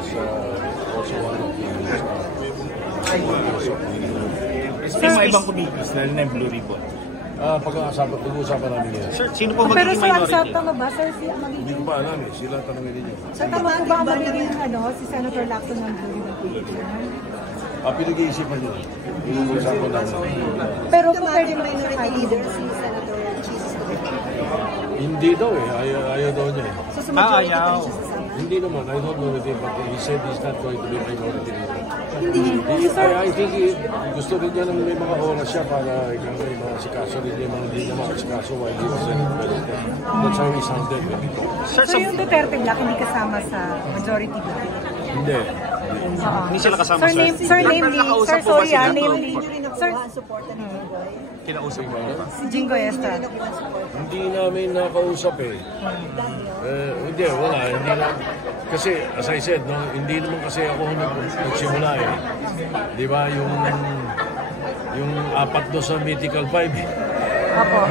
was also one of the May mga ibang committees na yung Blue Ribbon. Pag-uusapan namin yan. Sir, sino po pero magiging sir, minority? accept nga ba, sir, si Hindi ko pa alam eh. Sila tanongin ninyo. Sir, tama po ba ang magiging si Senator Lacson ng Blue Ribbon? Pinag-iisipan nyo. Pinag-uusapan namin. Pero po pwede minority leader si Senator Cheese. Hindi daw eh. Ayaw daw niya eh. So sa majority pa ayaw. rin siya sasama? Hindi naman. I don't know anything. But he said he's not going to be minority leader. I think gusto rin niya may mga oras siya para may mga sikaso rin niya, mga hindi niya mga sikaso while he was Senate President. That's how he sounded. So yung Duterte Black hindi kasama sa majority block? Hindi. Hindi sila kasama Sir, namely, sir, sorry namely, Sir, suporta ni Jinggoy. Kinausap mo ba? si Jinggoy Estrada. Hindi namin nakausap eh. Hindi, wala. Hindi na. Kasi, as I said, no, hindi naman kasi ako nagsimula eh. Di ba, yung apat do sa Mythical 5 eh. Opo.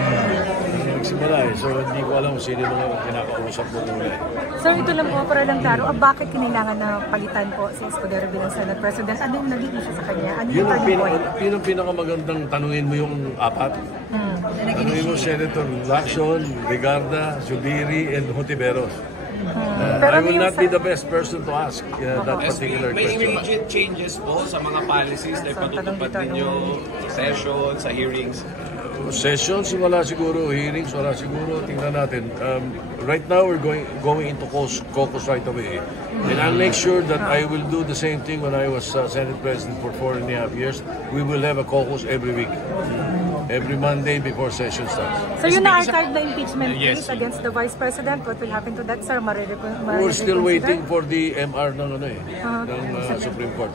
Nagsimula eh. So, hindi ko alam sino mga kinakausap mo muna eh. Sir, ito lang po, para lang klaro, bakit kinailangan na palitan po si Escudero bilang Senate President? Ano yung naging issue sa kanya? Ano yung turning point? Yun ang pinakamagandang tanungin mo yung apat. Tanungin mo Senator Lacson, Legarda, Zubiri, and Hontiveros. I will not be the best person to ask that particular May question. immediate changes po sa mga policies na ipatutupad ninyo sa session, sa hearings? Sessions, wala siguro. Hearings, wala siguro. Tingnan natin. Right now, we're going into caucus right away. And I'll make sure that I will do the same thing when I was Senate President for 4.5 years. We will have a caucus every week. Every Monday before session starts. So yun na-archive na impeachment case against the Vice President. What will happen to that, sir? We're still waiting for the MR ng Supreme Court.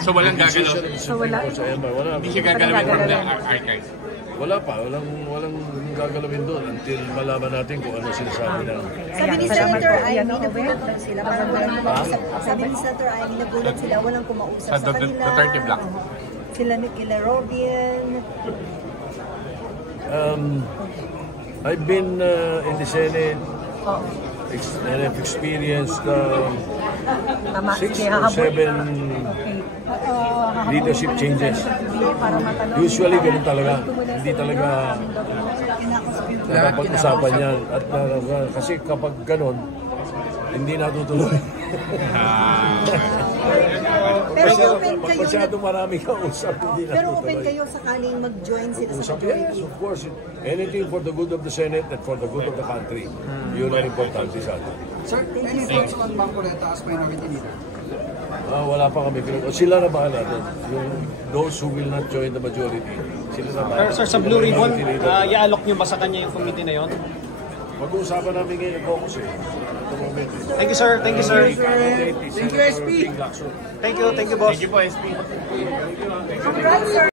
So walang gagalaw? So wala. Sa MR, wala. Hindi siya gagalawin from the archives? Wala pa. Walang gagalawin doon until malaman natin kung ano sinasabi na. Sabi ni Senator Amy, nagulat daw sila. Parang walang kumausap. Sabi ni Senator Amy, nagulat sila. Walang kumausap sa kanila. Duterte Black. Sila Kila Robin. I've been in the Senate and I've experienced 6 or 7 leadership changes. Usually, ganun talaga. Hindi talaga napag-usapan yan. At kasi kapag ganun, hindi natutuloy. Pero open Pag kayo masyadong marami kausap, hindi pero natutuloy. open kayo sakaling mag-join sila sa Yes, majority. of course. Anything for the good of the Senate and for the good of the country. Yun ang importante sa atin. Sir, any thoughts on Bangcoleta as minority leader? Wala pa kami. Sila na bahala doon. Those who will not join the majority. Sila na bahala. Sir, sa Blue Ribbon, i-alok nyo ba sa kanya yung committee na yon? Pag-uusapan namin ngayon yung focus eh. Thank you, sir. Thank you, sir. Thank you, SP. Thank you, boss. Thank you po, SP.